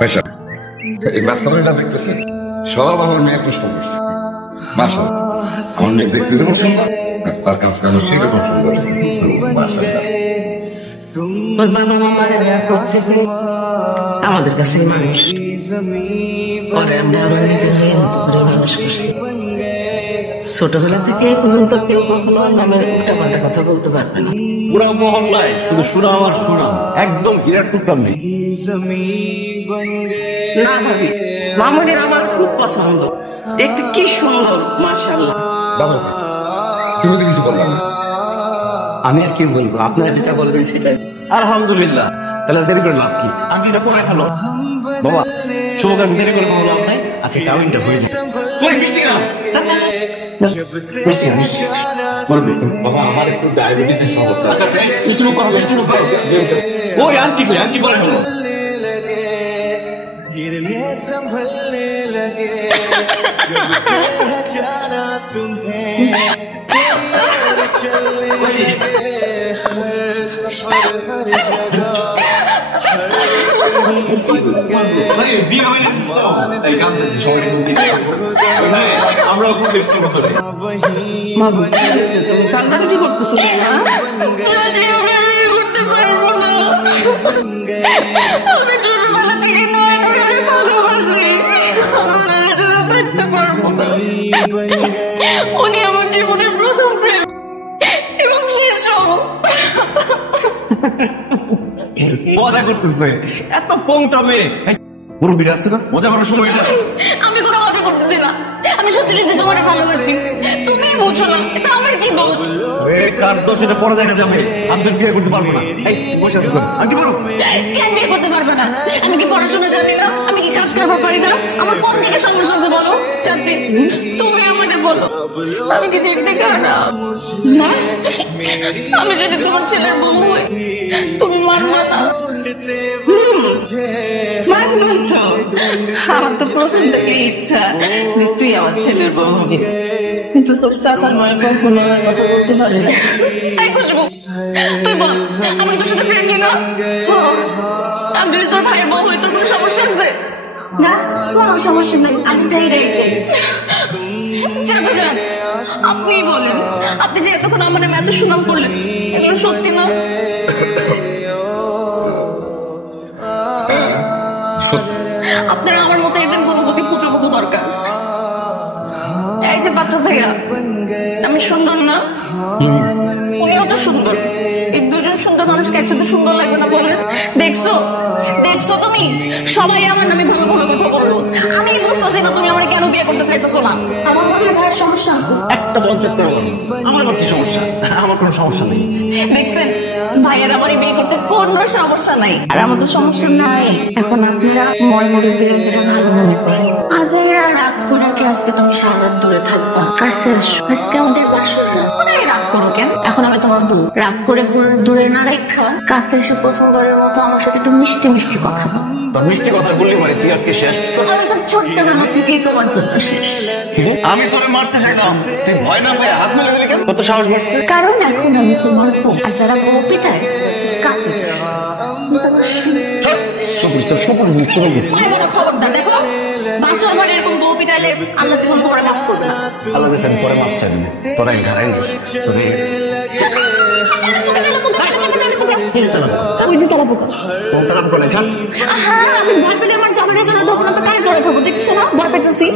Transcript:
ভাইসা এই বাস্তবতা দেখতেছেন সব আমার মেয়ে প্রশ্ন করছে মাশাআল্লাহ আমার মেয়ে দেখতে তো সুন্দর তার কাজ কাম সেরকম সুন্দর আমাদের কাছে মানুষ পরে আমরা আবার নিজের মানুষ করছি। ছোটবেলা থেকে পর্যন্ত কেউ কখনো নামের উল্টা পাল্টা কথা বলতে পারবে না। পুরা মহল্লায় শুধু সুনাম আর সুনাম, একদম হীরার টুকরা নেই। না ভাবি, মামুনের আমার খুব পছন্দ, দেখতে কি সুন্দর মাশাআল্লাহ। বাবাজি তুমি তো কিছু বললাম না। আমি আর কি বলবো, আপনারা যেটা বলবেন সেটাই। আলহামদুলিল্লাহ, তাহলে দেরি করে লাভ কি? আংটিটা পরে ফেলো বাবা। শুভকাম দেরি করে কোনো লাভ নাই। আচ্ছা কামিনটা হয়ে যায়। কই মিষ্টি না? মিষ্টি মিষ্টি বলবি বাবা, আমার একটু ডায়াবেটিসের সমস্যা। আচ্ছা একটু করো, একটু করো। ওই আংটি কই? আংটি পরে ফেলো। संभलने लगे जब से जाना तुम्हें चलने लगे हर जगह আমরাও খুব বেশি করতে তুমি কান্নাকাটি করতেছো না? করতে পারবো না, আমি ছোটবেলা থেকে উনি আমার জীবনের প্রথম প্রেম এবং শেষ। মজা করতেছে, এত পোংটা মেয়ে। মুরব্বীরা আসছে না, মজা করার সময় এটা। আমি কোনো মজা করতেছি না, আমি সত্যি সত্যি তোমার ভালোবাসি, তুমি বুঝো না, এটা আমার কি দোষ? কার দোষ এটা পরে দেখা যাবে। আমি তো বিয়ে করতে পারবো না। বসে আছো আন্টি, বলো কেন বিয়ে করতে পারবে না? আমি কি পড়াশোনা জানি না? আমি কি কাজ করতে পারি না? আমার কোন দিকে সমস্যা আছে বলো চাচি, তুমি আমাকে বলো। আমি কি দেখতে খারাপ না? আমি যদি তোমার ছেলের বউ হই তুমি মানবে না? মানবই তো। আমার তো প্রথম থেকে ইচ্ছা যে তুই আমার ছেলের বউ হবি, কিন্তু তোর চাচার মায়ের কখনো কথা বলতে পারে না। তুই বল, আমি তোর সাথে ফ্রেন্ডলি না? আমি যদি তোর ভাইয়ের বউ হই তোর কোনো সমস্যা আছে? না, কোনো সমস্যা নেই, আমি তাই রয়েছি। চাচা যান, আপনিই বলেন, আপনি যে এতক্ষণ আমার নামে এত সুনাম করলেন, এগুলো সত্যি না? আপনারা আমার মতো একজন গুণবতী পুত্রবধূ দরকার। এই যে পাত্র ভাইয়া, আমি সুন্দর না? উনিও তো সুন্দর। এই দুজন সুন্দর মানুষকে একসাথে সুন্দর লাগবে না বলেন? দেখছো দেখছো তুমি, সবাই আমার নামে ভালো ভালো কথা বললো। আমি বুঝতেছি না তুমি আমার কেন বিয়ে করতে চাইতেছো না। আমার মনে হয় ভাইয়ের সমস্যা আছে। একটা পঞ্চায়েত করো, আমার কি সমস্যা? আমার কোনো সমস্যা নেই। দেখছেন, ভাইয়ের আমার বিয়ে করতে কোনো সমস্যা নাই, আর আমার তো সমস্যা নাই। এখন আপনারা ময়মুরব্বীরা যেটা ভালো মনে করেন। আজাইরা রাগ করে কি আজকে তুমি সারা রাত দূরে থাকবা? কাছে আসো, আজকে আমাদের বাসর রাত। কোথায় রাগ করো কেন? এখন আমি তোমার বউ, রাগ করে দূরে না রেখা কাছে এসে প্রথমবারের মতো আমার সাথে একটু মিষ্টি মিষ্টি কথা বল। তোর মিষ্টি কথা বললি মানে তুই আজকে শেষ। আমি তো ছোট্টবেলা থেকেই তোমার জন্য শেষ। আমি তোরে মারতে চাইলাম, তুই ভয় না পেয়ে হাত মেলে দিলি কেন? কত সাহস বাড়ছে? কারণ এখন আমি তোমার বউ, আর যারা বউ পিটায় কাকে? খবরদার, দেখো বাসর ঘরে এরকম বউ পিটাইলে আল্লাহ তোমার পরে মাফ করবে না। আল্লাহ বেশ পরে মাফ চাই দিবে, তোরা ঘাড়াই নিস। আমি ভয় পেলে আমার জামার এখানে ঢোকনা তো কাজ করে থাকবো, দেখছো না ভয় পেতেছি।